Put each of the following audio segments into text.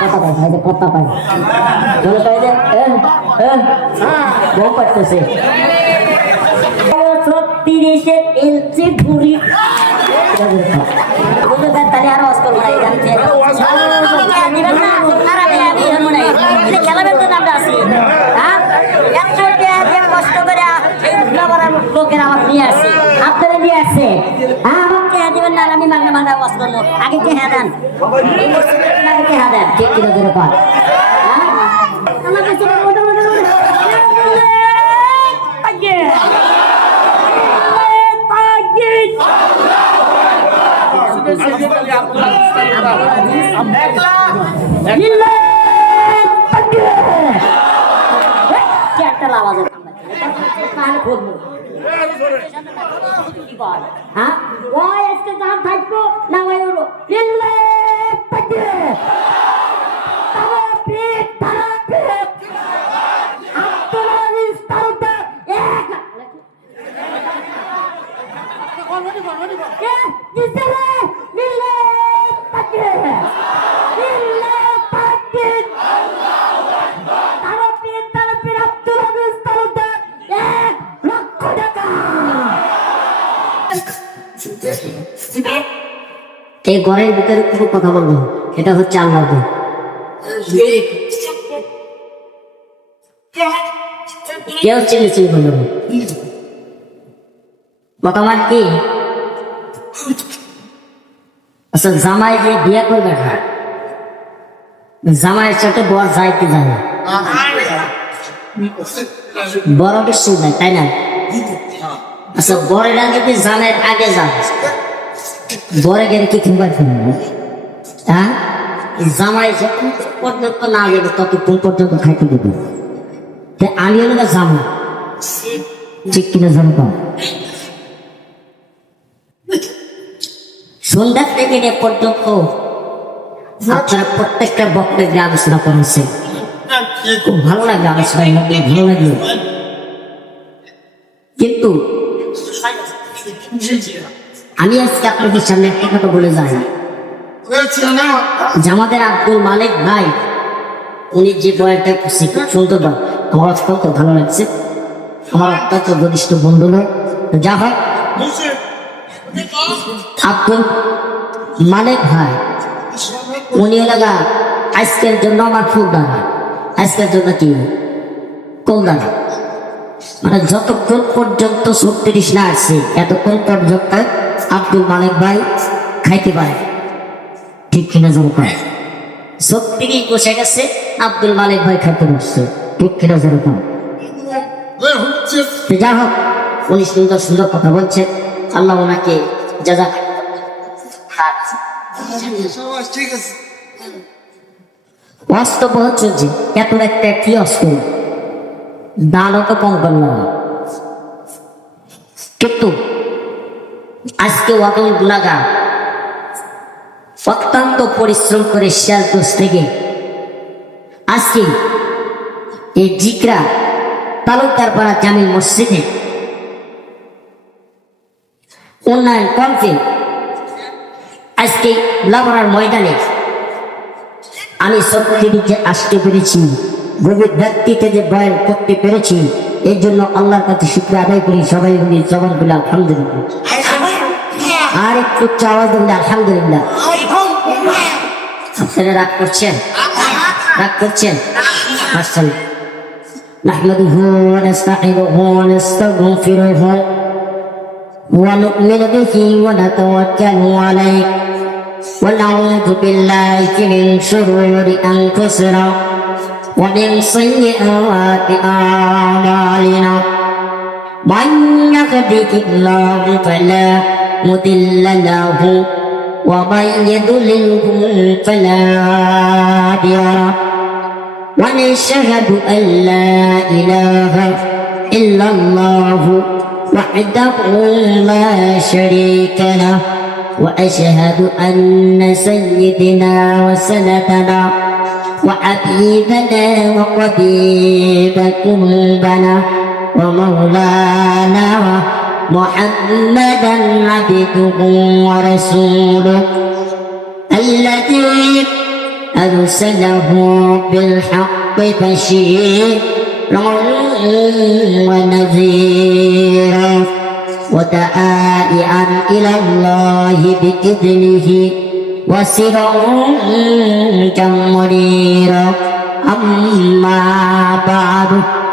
কথা কয় ভাই, কথা কয় বলে কয় যে বউ করতেছে 36 ইঞ্চি ঘুরি তাহলে আরো অস্কর নাই জানতে খেলাবেন তো নামটা আসি হ্যাঁ কষ্ট করে লোকের আমার নিয়ে আসছে আপনারা নিয়ে আসছে হ্যাঁ আমাকে দিবেন না আমি মাগনা মাগনা ওয়াজ করবো আগে কে হ্যাঁ দেন আগে কে হ্যাঁ দেন ঠিক কিনা ধরে পান আমার কাছে একটা আওয়াজ হ্যাঁ ওই আজকে গান থাকবো না ওই ওর এই ঘরের ভিতরে কোনো কথা বলবো এটা হচ্ছে আল্লাহ কেউ চিল্লি বলবো মতামত কি আচ্ছা জামাই যে বিয়ে করবে না জামাইয়ের সাথে বর যায় কি যায় না বড় কিছু নাই তাই না আচ্ছা বরেরা যদি জামাইয়ের আগে যায় বরে গেলে কি কিনবার হ্যাঁ জামাই যখন পর্যন্ত না যাবে ততক্ষণ পর্যন্ত খাইতে দেবে আমি হলো না জামা ঠিক কিনা জানতো সন্ধ্যা থেকে পর্যন্ত আপনারা প্রত্যেকটা বক্তব্যে আলোচনা করেছেন খুব ভালো লাগে আলোচনা ভালো লাগে কিন্তু আমি আজকে আপনাদের সামনে একটা কথা বলে যাই যে আমাদের আব্দুল মালিক ভাই উনি যে বয়ানটা করছে খুব সুন্দর বা আমার অত্যন্ত ভালো লাগছে আমার অত্যন্ত ঘনিষ্ঠ বন্ধু নয় যা হয় আব্দুল মালিক ভাই উনি এলাকা আজকের জন্য আমার ফুলদান আজকের জন্য কি কলদান মানে যতক্ষণ পর্যন্ত 36 না আসছে এতক্ষণ পর্যন্ত আব্দুল মালিক ভাই খাইতে পারে ঠিক কিনা জোর পায় 36 বসে গেছে আব্দুল মালিক ভাই খাইতে বসছে ঠিক কিনা জোর পায় যা হোক উনি সুন্দর সুন্দর কথা বলছে আল্লাহ ওনাকে জাযা বাস্তব হচ্ছে যে এত একটা কি অস্ত্র দানও তো কম করলাম কিন্তু আজকে ওয়াদল গুলাগা অত্যন্ত পরিশ্রম করে শিয়ালকোট থেকে আজকে এই জিকরা তালুকদার পাড়া জামিল মসজিদে উন্নয়ন কমকে আজকে লাবরার ময়দানে আমি সত্যি যে আসতে পেরেছি গভীর ব্যক্তিতে যে বয়ান করতে পেরেছি এর জন্য আল্লাহর কাছে শুকরিয়া আদায় করি সবাই বলি জবান বলে আলহামদুলিল্লাহ আর একটু আওয়াজ বলে আলহামদুলিল্লাহ আপনারা রাগ করছেন মাশাআল্লাহ নাহমাদুহু ওয়া নাস্তাঈনুহু ওয়া নাস্তাগফিরুহু ওয়া নু'মিনু বিহি ওয়া নাতাওয়াক্কালু আলাইহি ওয়া নাউযু বিল্লাহি মিন শুরুরি আনফুসিনা ওয়া মিন সাইয়্যাতি আ'মালিনা মান ইয়াহদিহিল্লাহু ফালা মুদিল্লা লাহু ওয়া মান ইউদ্লিলহু ফালা হাদিয়া লাহু ওয়া নাশহাদু আল লা ইলাহা ইল্লাল্লাহু ওয়াহদাহু লা শারীকা লাহু وأشهد أن سيدنا وسندنا وحبيبنا وطبيب قلوبنا ومولانا محمدا عبده ورسوله الذي أرسله بالحق بشيرا ونذيرا وداعيا إلى الله بإذنه وسراجا منيرا أما بعد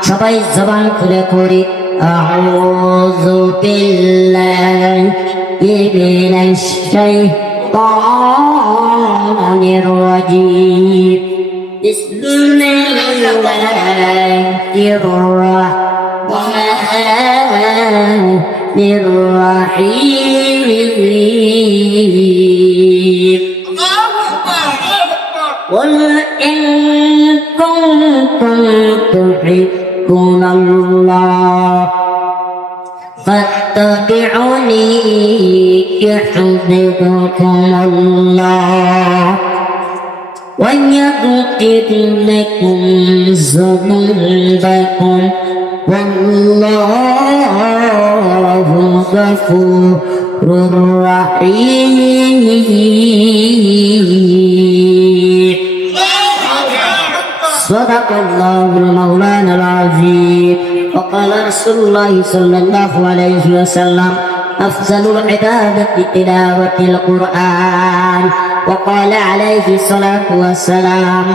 সবাই জবান খুলে করি আউযু বিল্লাহি মিনাশ শাইতানির রাজীম বিসমিল্লাহির রাহমানির রাহিম قل إن كنتم تحبون الله فاتبعوني يحببكم الله ويغفر لكم ذنوبكم والله غفور رحيم صدق الله المولانا العظيم وقال رسول الله صلى الله عليه وسلم أفضل العبادة تلاوة القرآن وقال عليه الصلاة والسلام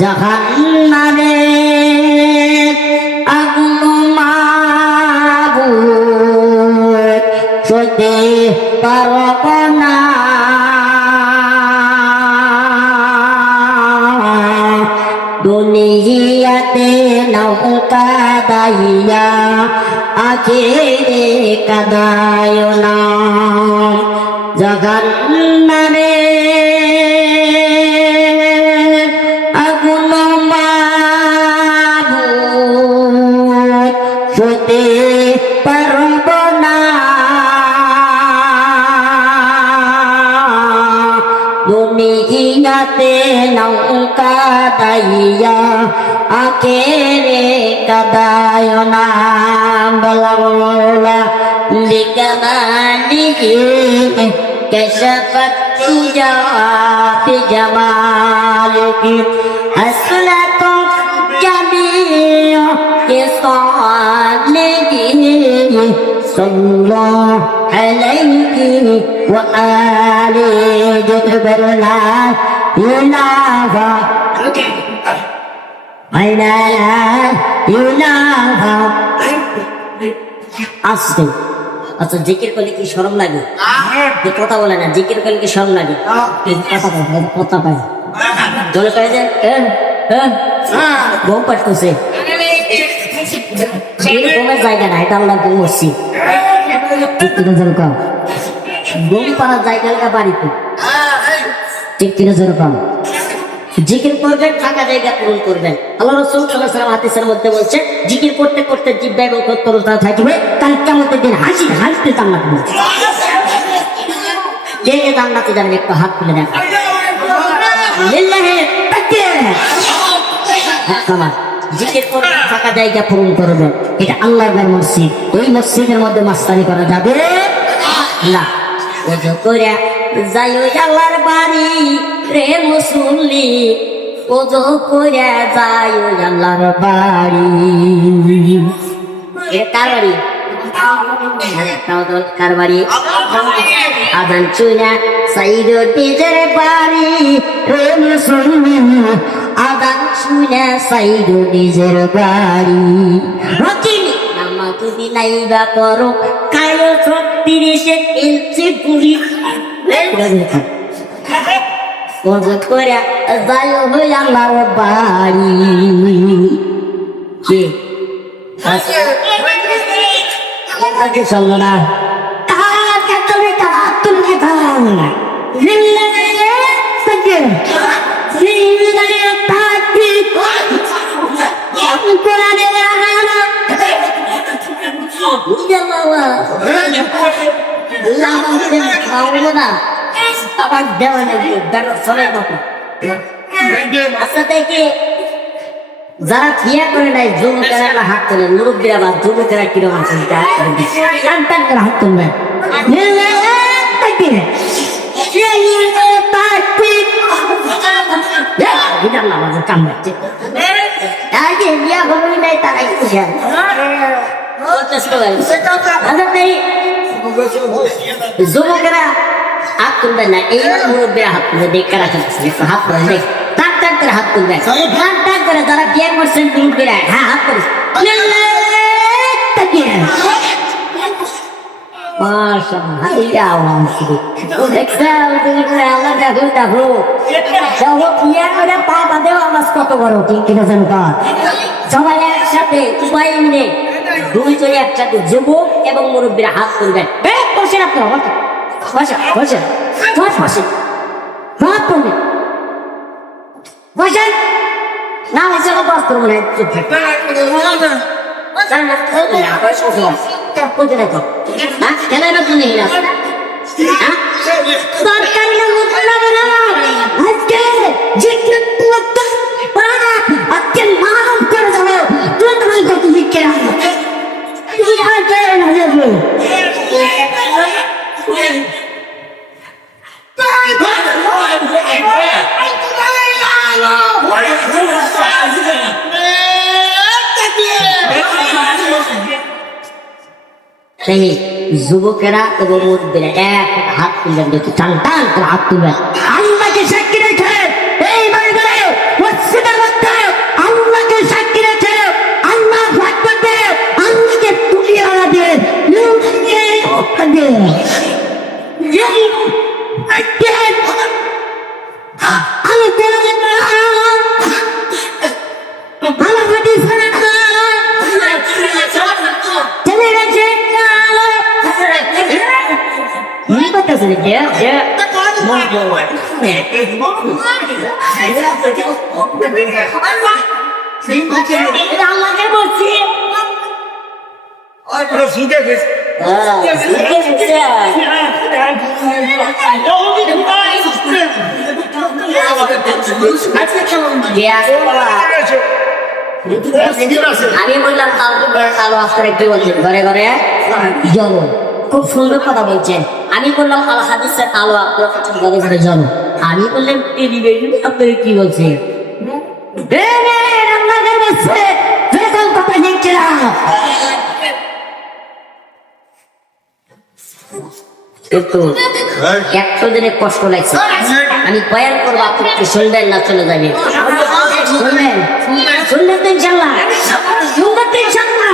جهنم أغمابوت شده برقنا দুনিয়াতে নৌকা দাইয়া আখেরে কাদায় না জগন্নারে আগুন মাবুদ সতে পারব না দুনিয়াতে নৌকা দাইয়া আখেরে কাদায় না বলা লিকামানিহি كشفت تجاه جمالك حسنة جميع خصالك صلى الله عليه وآله جبر لا إله إلا إله আসতে আচ্ছা জিকির করলে কি শরম লাগে কথা বলে না জিকির করলে কি শরম লাগে কথা পায় জলে পাই যে ঘুম পাঠতেছে ঘুমের জায়গা না এটা আমরা ঘুম হচ্ছি ঘুম পাড়ার জায়গা লাগা বাড়িতে ঠিক কিনা যেরকম জিকির করবেন ফাঁকা জায়গা পূরণ করবেন আল্লাহ রাসূল সাল্লাল্লাহু আলাইহি ওয়াসাল্লাম হাদিসের মধ্যে বলছে জিকির করতে করতে জিহ্বা এবং তরতাজা থাকবে কাল কিয়ামতের দিন হাসি হাসতে জান্নাত পাবে কে কে জান্নাতে যাবেন একটু হাত তুলে দেন লিল্লাহি তাকবীর জিকির করবেন ফাঁকা জায়গা পূরণ করবেন এটা আল্লাহর ঘর মসজিদ এই মসজিদের মধ্যে মাস্তানি করা যাবে না ওযু করে যাইও আল্লাহর বাড়ি রে মুসল্লি ওযু করে যাইও আল্লাহর বাড়ি এ কার বাড়ি কার বাড়ি আজান চুনা সাইদ নিজের বাড়ি রে মুসল্লি আজান চুনা সাইদ নিজের বাড়ি রকিনি নামা তুমি নাইবা করো কায়ো 36 ইঞ্চি পুরি ওযু করে যাইও হই আল্লাহর বাড়ি কি আগে চললো না আবার দেওয়া নেই চলে আচ্ছা দেখি যারা বিয়ে করে নাই যুবকেরা হাত তোলে মুরব্বীরা বা যুবকেরা কিরকম হাত তুলবে বিধান নামাজের কাম করছে আগে বিয়া হলোই নাই তারাই খুশি যুবকেরা হাত তুলবে না এই মুরব্বীরা হাত তুলবে দেখে রাখা হাত তুলে দেখ টাক টাক করে হাত তুলবে টাক টাক করে যারা বিয়ে করছেন মুরব্বীরা হ্যাঁ হাত করে কত বড় কিনা সবাই একসাথে উপায় মিলে দুইজনে একসাথে যুবক এবং মুরব্বীরা হাত তুলবেন বসেন আপনি বসেন বসেন বসেন হাত তুলবেন বসেন না বসে বাস করবো না চুপ সেই যুবকেরা এবং মুরব্বীরা এক হাত তুলবেন দেখি টান টান করে হাত তুলবেন আল্লাহকে সাক্ষী রেখে এই বাড়িতে মসজিদের মধ্যে আল্লাহকে সাক্ষী রেখে আল্লাহ ভাগবতে আল্লাহকে তুলিয়ে আনাবে আল্লাহকে বলছি আমি বললাম কালো আস্তার একটু বলছেন ঘরে ঘরে জল খুব সুন্দর কথা বলছেন আমি বললাম আল হাদিসের কালো আপনার ঘরে ঘরে জল আমি বললাম আপনার কি বলছেন একশো দিনে কষ্ট লাগছে আমি বয়ান করবো আপনি একটু শুনবেন না চলে যাবে শুনবেন শুনবেন তো ইনশাল্লাহ শুনবেন তো ইনশাল্লাহ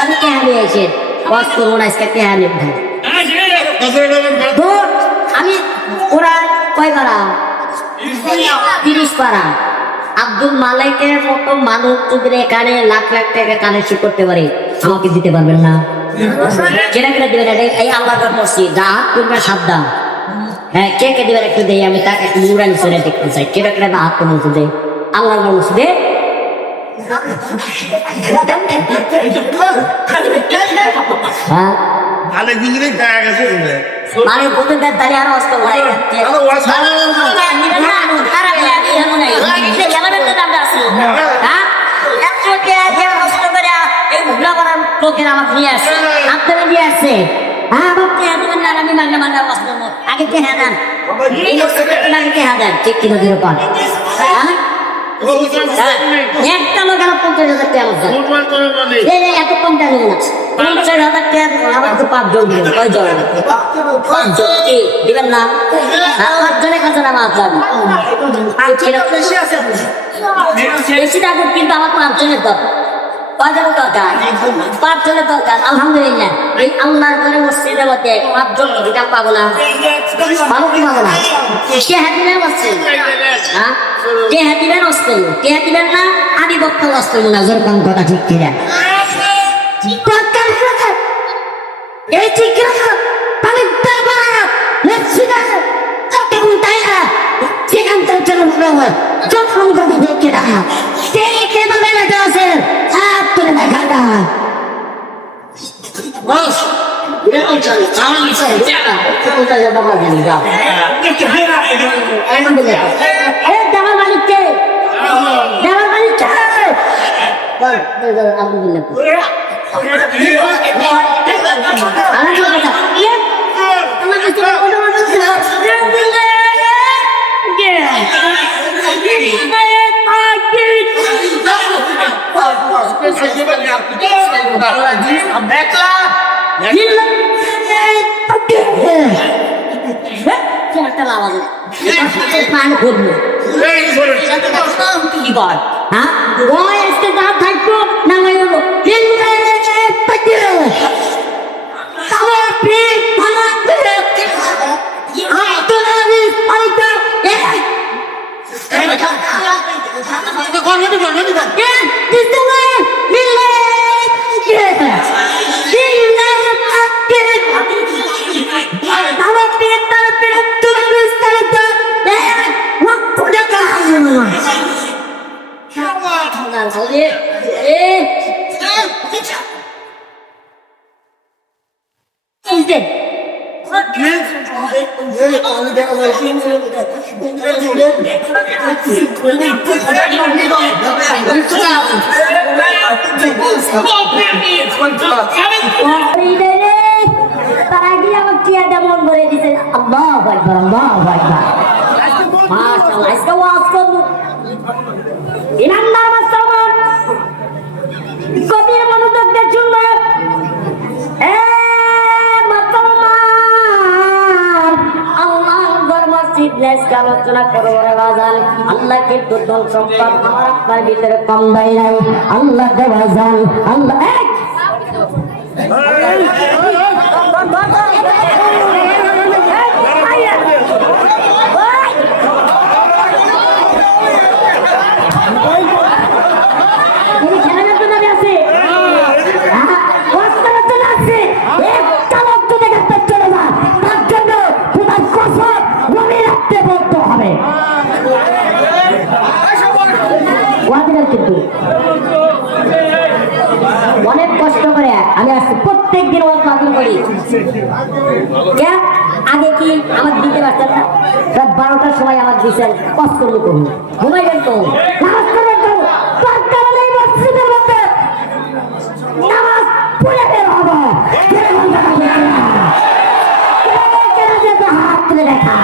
আমি কে হারিয়ে আছি কষ্ট করবো না আজকে কে হারিয়ে আমি ওরা কয় পারা 30 পারা আব্দুল মালিকের মতো মানুষ যদি এখানে লাখ লাখ টাকা কালেকশন করতে পারে আমাকে দিতে পারবেন না কেনা কেনা দিবেন এই আল্লাহর মসজিদ যা হাত করবে সাবধান হ্যাঁ কে কে দিবেন একটু দেই আমি তাকে একটু নুরানি শুনে দেখতে চাই কেনা কেনা হাত করে মসজিদে আল্লাহর মসজিদে হ্যাঁ মানে বলতে দেন তাহলে আরো অস্ত লোকের আমাকে নিয়ে আসছে আপনারা নিয়ে আসছে হ্যাঁ আমি মাগনা মাগনা অস্ত আগে কে হ্যাঁ দেন এই লোক কে হ্যাঁ দেন ঠিক কিলো দিল পান একটা লোক আমার 50,000 টাকা এত কম টাকা নেব না 50,000 টাকা আমার তো 5 জন দিবেন কয় জন 5 জন দিবেন না 5 জনের কাছে আমার বেশি টাকা কিন্তু আমার 5 জনের দরকার 5 জনের দরকার আলহামদুলিল্লাহ এই আল্লাহর ঘরে মসজিদের মধ্যে 5 জন দিতাম পাবো না পাবো কি পাবো না কে হাতিবেন মসজিদ হ্যাঁ কে হাতিবেন অস্ত্র কে হাতিবেন না আমি বক্তব্য অস্ত্র না যেরকম কথা ঠিক কিনা এই ঠিক পানি সেখান থেকে চলে যখন কথা দেখে রাখা কে ভাবে বেঁচে আছে হাত তুলে দেখা আলহামদুলিল্লাহ আলোচনা করবো রে বাজান আল্লাহ কিন্তু দল সম্পদ আমার আপনার ভিতরে কম দেয় নাই আল্লাহ দে বাজান আল্লাহ অনেক কষ্ট করে আমি আসছি প্রত্যেক দিন ওয়াজ মাহফিল করি আগে কি আমার দিতে পারতেন না রাত 12টার সময় আমার দিচ্ছেন কষ্ট করবো করুন ঘুমাইবেন তো নামাজ করবেন তো নামাজ পড়ে বের হবো হাত তুলে দেখা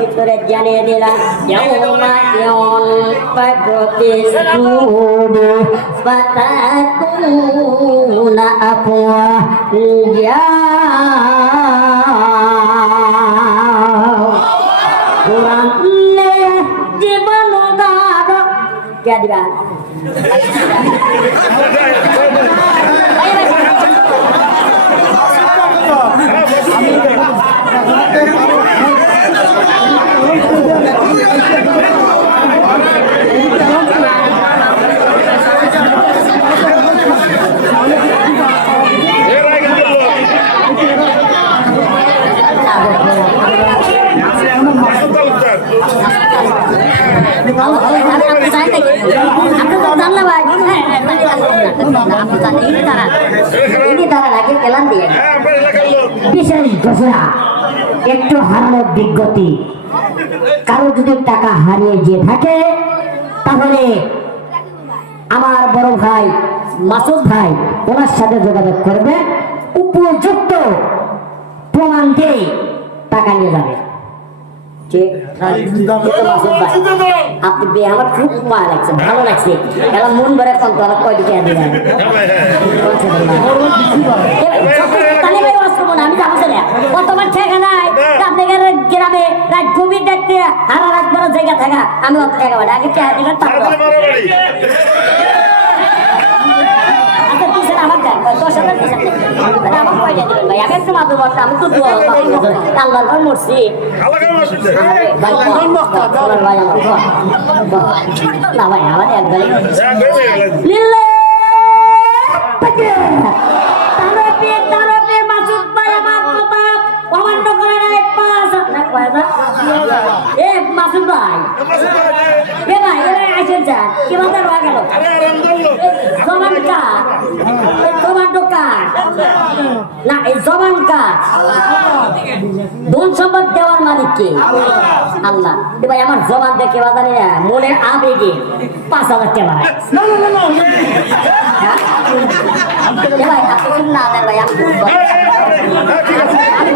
ভিতরে জানিয়ে দিলাম জীবন কে দিবা একটু হারানোর বিজ্ঞতি কারো যদি টাকা হারিয়ে যে থাকে তাহলে আমার বড় ভাই মাসুদ ভাই ওনার সাথে যোগাযোগ করবে উপযুক্ত প্রমাণ দিয়ে টাকা নিয়ে যাবে আপনি আমার খুব মায়া লাগছে ভালো লাগছে এখন মন ভরে কন্ট্রোল কয় দিকে দিবেন আমি যাবো না কতবার ঠেকা নাই আপনাদের গ্রামে রাত গভীর দেখতে হারা রাত বড় জায়গা থাকা আমি অত টাকা বাড়ি আগে টাকা দিবেন আমার দেন 10,000 আমার কয়টা দিবেন ভাই আমি একটু মাত্র বসে আমি তো আল্লাহর ঘর মরছি ভাই আমার না ভাই আমার একবারে মাসুদ ভাই এ ভাই এরা আসেন যান কি বাজার হয়ে গেল তোমার দোকান না এই জবান কার? ধন সম্পদ দেওয়ার মালিক কে? আল্লাহ। ভাই আমার জবান দেখে বাজারে মনে আবেগে 5,000 টাকা বাড়ায়। ভাই আপনি না দেন ভাই আমি আমি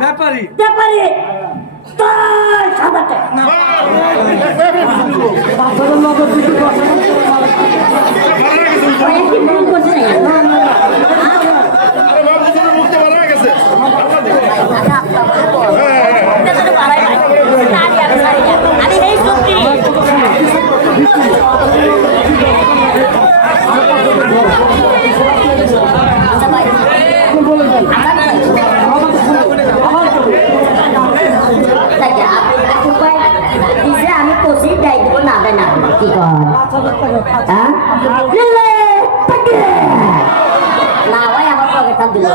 ব্যাপারী না ভাই আমার পকেট দিল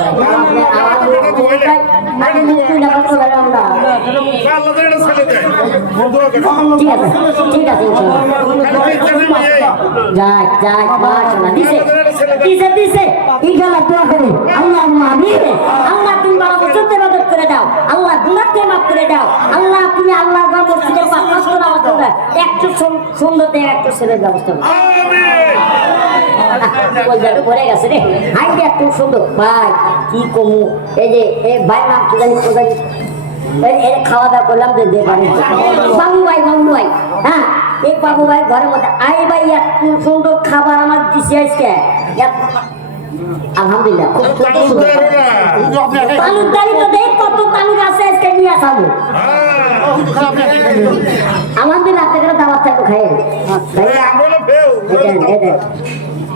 ঠিক আছে যাক যাক মাশাআল্লাহ দিছে ইনশাআল্লাহ দোয়া করি আল্লাহ আমিন। আল্লাহ তুমি বড় বছরতে ইবাদত করে দাও, আল্লাহ গুনাহকে maaf করে দাও, আল্লাহ তুমি আল্লাহর ঘর মসজিদের পাঁচ ওয়াক্ত নামাজ পড়ো, একটু সুন্দর দেখে একটু ছেলের ব্যবস্থা করো। আমিন। পড়ে গেছে রে হাইতে একটু সুন্দর ভাই কি কমু এই যে এই ভাই নাম কি জানি কোথায় এই খাওয়া দাওয়া করলাম যে বাবু ভাই হ্যাঁ এই বাবু ভাই ঘরের মধ্যে আই ভাই একটু সুন্দর খাবার আমার দিছে আজকে আলহামদুলিল্লাহ তালুকদারি তো দেখ কত তালুক আছে আজকে নিয়ে আসাবো আলহামদুলিল্লাহ আপনাদের দাওয়াত থাকো খাই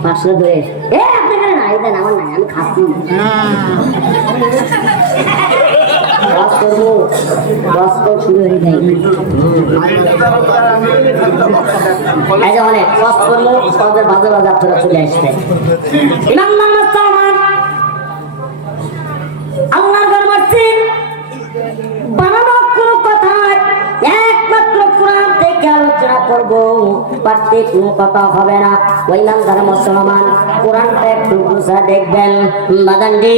পাঁচশো ধরে আপনাদের না এটা আমার নাই আমি খাচ্ছি শুরু হয়ে যায় অনেক কষ্ট করবো বাজে বাজে আপনারা চলে আসবে আল্লাহর ঘর মসজিদ বানানোর কোনো কথা একমাত্র কোরআন থেকে আলোচনা করবো পাঠ্যে কোনো কথা হবে না। ওই নামদার মুসলমান কোরআনটা একটু বুঝা দেখবেন বাদান্ডি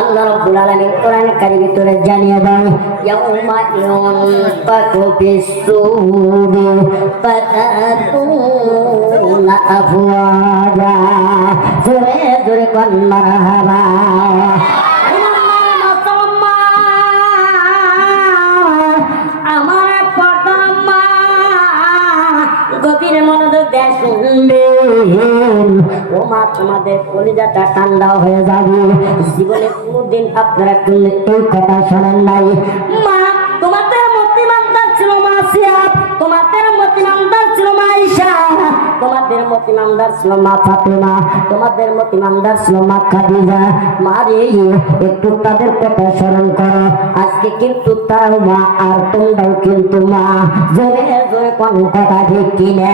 আল্লাহ রাব্বুল আলামিন কোরআন কারীর ভিতরে জানিয়ে দেন ইয়াউমা ইউনফাকু ফিস-সূরি ফাতাতুনা আফওয়াজা জোরে জোরে কোন মারহাবা তোমাদের কলিজাটা ঠান্ডা হয়ে যাবে। জীবনে কোনদিন আপনারা এই কথা শোনেন নাই। মা তোমাদের মতিমানদার ছিল মা সিয়াব, তোমাদের মতিমানদার ছিল মা ঈশা, তোমাদের মতিমানদার ছিল মা ফাতেমা, তোমাদের মতিমানদার ছিল মা খাদিজা। মা রে একটু তাদের কথা স্মরণ করো। আজকে কিন্তু তার মা আর তোমরাও কিন্তু মা। জোরে জোরে কোন কথা ঠিক কিনা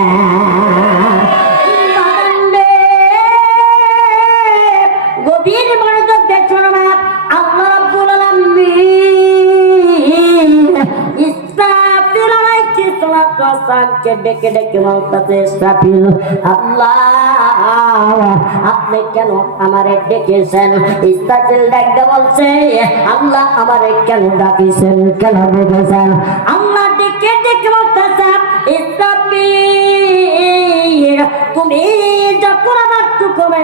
গভীর মনোযোগ দেখছো না আল্লাহ রাব্বুল আলামিন ইসরাফিল আলাইহিস সালাতু ওয়াস সালামকে ডেকে ডেকে বলতেছে ইসরাফিল আল্লাহ আপনি কেন আমারে ডেকেছেন? ইসরাফিল ডাকতে বলছে, আল্লাহ আমারে কেন ডাকিছেন, কেন ডেকেছেন? আল্লাহ ডেকে ডেকে বলতেছে, ইসরাফিল তুমি যখন আমার চুকরে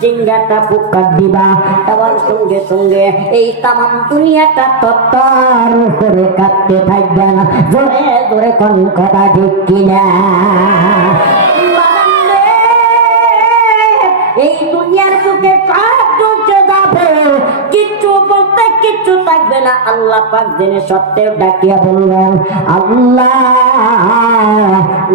জিঙ্গাটা পুকার দিবা, তার সঙ্গে সঙ্গে এই তামাম দুনিয়াটা তত্তর করে কাঁদতে থাকবে না। জোরে জোরে কোন কথা ঠিক কিনা? এই দুনিয়ার বুকে সব ঢুকে যাবে, কিচ্ছু বলতে কিচ্ছু থাকবে না। আল্লাহ পাক জেনে সত্যি ডাকিয়া বললেন, আল্লাহ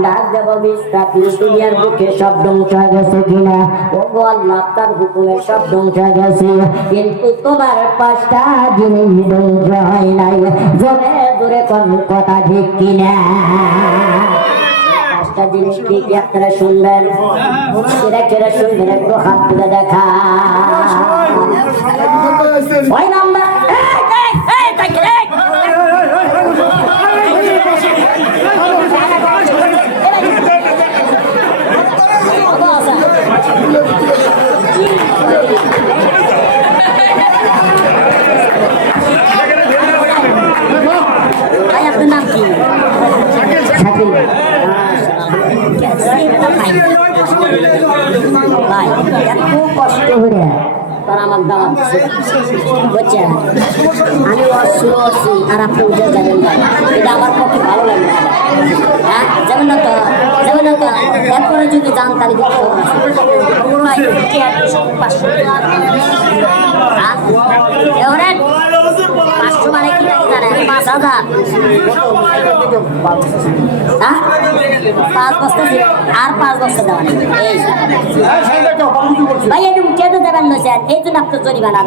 ডাক দেব ইসরাফিল দুনিয়ার বুকে সব ধ্বংস হয়ে গেছে কিনা? ওগো আল্লাহ, তার হুকুমে সব ধ্বংস হয়ে গেছে, কিন্তু তোমার পাঁচটা জিনিস ধ্বংস হয় নাই। জোরে জোরে কোন কথা ঠিক কিনা? পাঁচটা জিনিস কি কি আপনারা শুনবেন? কেরা শুনবেন একটু হাত তুলে দেখা। ওই নাম্বার আপনার নাম কি? শাকিল ভাই। এত কষ্ট করে তারা আমার দাওয়াত দিচ্ছে, বুঝছেন? আমি শুরু করছি আর আপনি উঠে যাবেন না, এটা আমার পক্ষে ভালো লাগে না। হ্যাঁ, যাবেন না তো, যাবেন না তো। এরপরে যদি যান তাহলে পাঁচশো মানে কি জানেন? 5,000। হ্যাঁ, 5 বস্তা আর 5 বস্তা দেওয়া নেই। ভাই একটু উঠে তো দেবেন না স্যার, এই জন্য আপনার জরিমানা।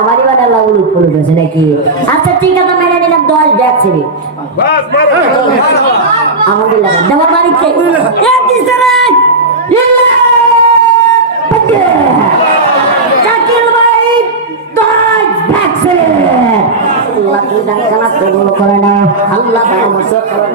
আমারই মানে আল্লাহ উলুট করে দিয়েছে নাকি? আচ্ছা ঠিক আছে, মেনে নিলাম 10 ব্যাগ ছিবি। আলহামদুলিল্লাহ। দেওয়ার বাড়িতে করে না আল্লাহ পরামর্শ করেন।